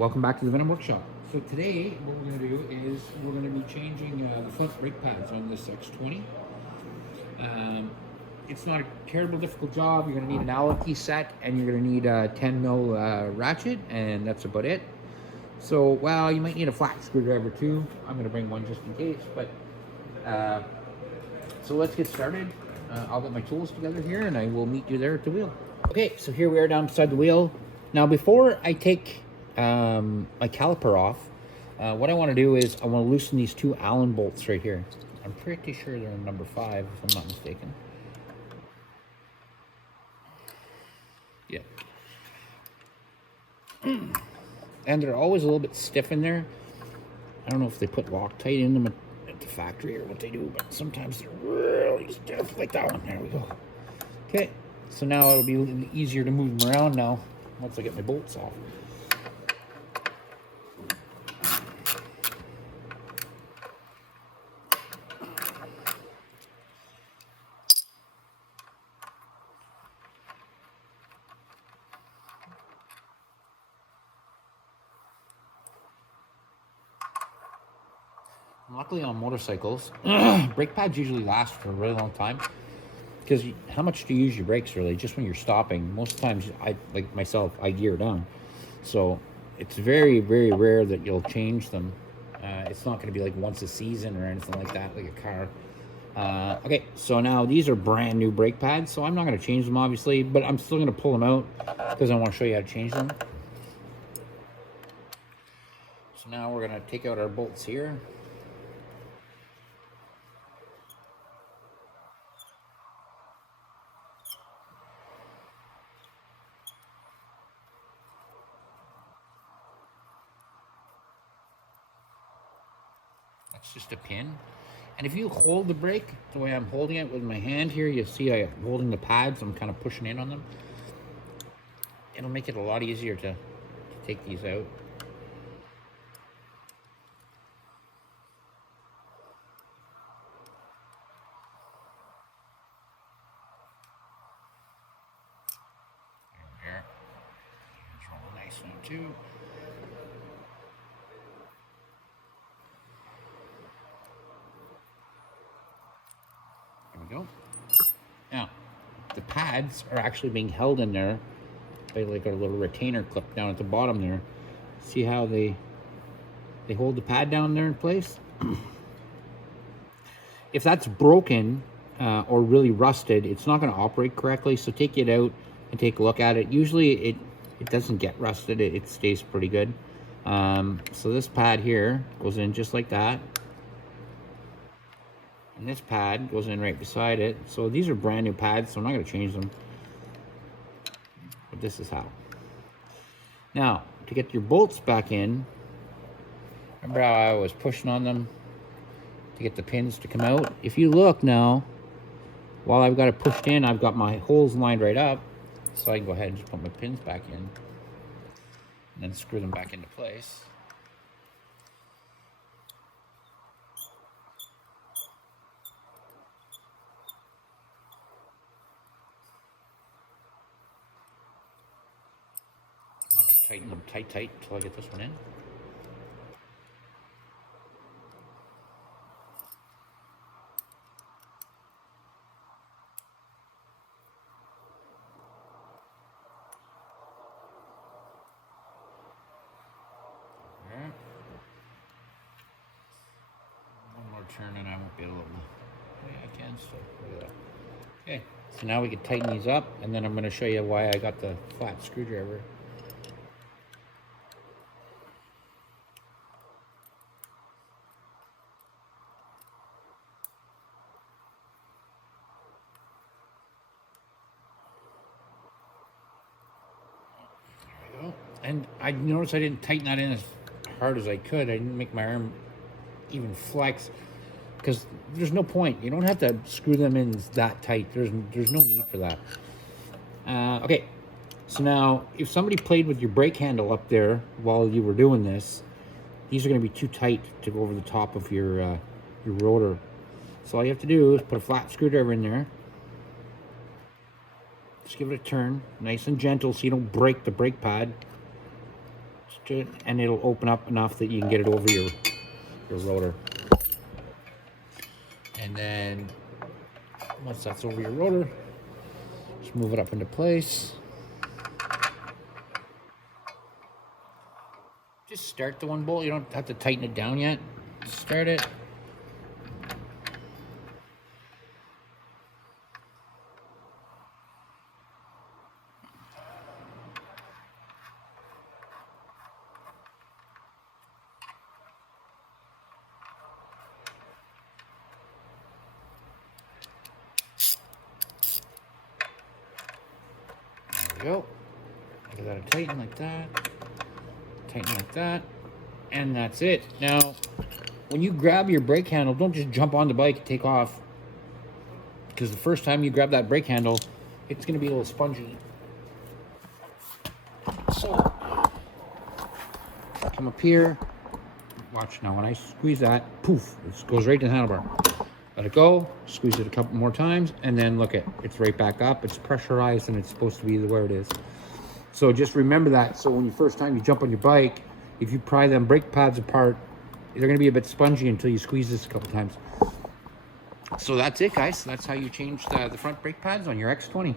Welcome back to the Venom Workshop. So today what we're going to do is we're going to be changing the front brake pads on this X20. It's not a terrible difficult job. You're going to need an Allen key set and you're going to need a 10 mil ratchet, and that's about it. So, well, you might need a flat screwdriver too. I'm going to bring one just in case, but so let's get started. I'll get my tools together here and I will meet you there at the wheel. Okay, so here we are down beside the wheel. Now before I take my caliper off, what I want to do is I want to loosen these two Allen bolts right here. I'm pretty sure they're number 5 if I'm not mistaken. Yeah. And they're always a little bit stiff in there. I don't know if they put Loctite in them at the factory or what they do, but sometimes they're really stiff, like that one. There we go. Okay, so now it'll be a little easier to move them around now once I get my bolts off. Luckily on motorcycles, brake pads usually last for a really long time because how much do you use your brakes really? Just when you're stopping. Most times, like myself, I gear down. So it's very, very rare that you'll change them. It's not going to be like once a season or anything like that, like a car. Okay, so now these are brand new brake pads, so I'm not going to change them obviously, but I'm still going to pull them out because I want to show you how to change them. So now we're going to take out our bolts here. It's just a pin, and if you hold the brake the way I'm holding it with my hand here, you see I'm holding the pads, I'm kind of pushing in on them. It'll make it a lot easier to take these out. There. Here's a nice one too. Go. Now, the pads are actually being held in there by like a little retainer clip down at the bottom there. See how they hold the pad down there in place? If that's broken or really rusted, it's not going to operate correctly, so take it out and take a look at it. Usually it doesn't get rusted, it stays pretty good. So this pad here goes in just like that. And this pad goes in right beside it. So these are brand new pads, so I'm not going to change them. But this is how. Now, to get your bolts back in, remember how I was pushing on them to get the pins to come out? If you look now, while I've got it pushed in, I've got my holes lined right up. So I can go ahead and just put my pins back in. And then screw them back into place. Tighten them tight until I get this one in. There. One more turn and I won't be able to. Yeah, I can still. Look at that. Okay, so now we can tighten these up, and then I'm going to show you why I got the flat screwdriver. And I noticed I didn't tighten that in as hard as I could. I didn't make my arm even flex because there's no point. You don't have to screw them in that tight. There's no need for that. Okay, so now if somebody played with your brake handle up there while you were doing this, these are going to be too tight to go over the top of your rotor. So all you have to do is put a flat screwdriver in there. Just give it a turn, nice and gentle so you don't break the brake pad. Just and it'll open up enough that you can get it over your rotor. And then once that's over your rotor, just move it up into place. Just start the one bolt. You don't have to tighten it down yet. Start it. There we go. Get that tighten like that. Tighten like that. And that's it. Now, when you grab your brake handle, don't just jump on the bike and take off. Because the first time you grab that brake handle, it's going to be a little spongy. So, come up here. Watch now, when I squeeze that, poof, it goes right to the handlebar. Let it go, squeeze it a couple more times, and then look at it's right back up. It's pressurized and it's supposed to be where it is. So just remember that. So when you first time you jump on your bike, if you pry them brake pads apart, they're going to be a bit spongy until you squeeze this a couple times. So that's it, guys. That's how you change the front brake pads on your X20.